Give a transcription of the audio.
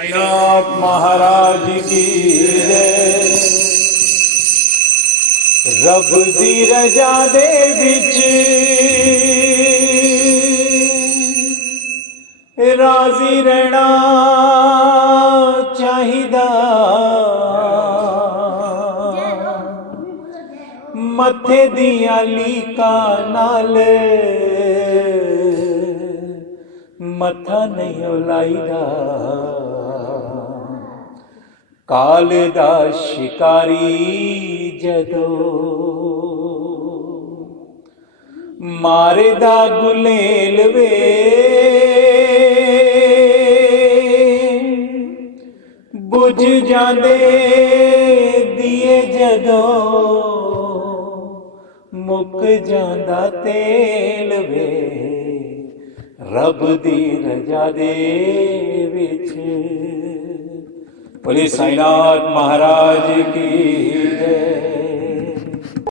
साईनाथ महाराज की जय। रब दी रजा दे विच राजी रहना चाहिदा, मथे दियां लीकां नाल मथा नहीं लाईदा। काल दा शिकारी जदों मारे दा गुलेल वे, बुझ जांदे दिए जदों मुक जांदा तेल वे। रब दी रजा दे विच। बोले साईनाथ महाराज की।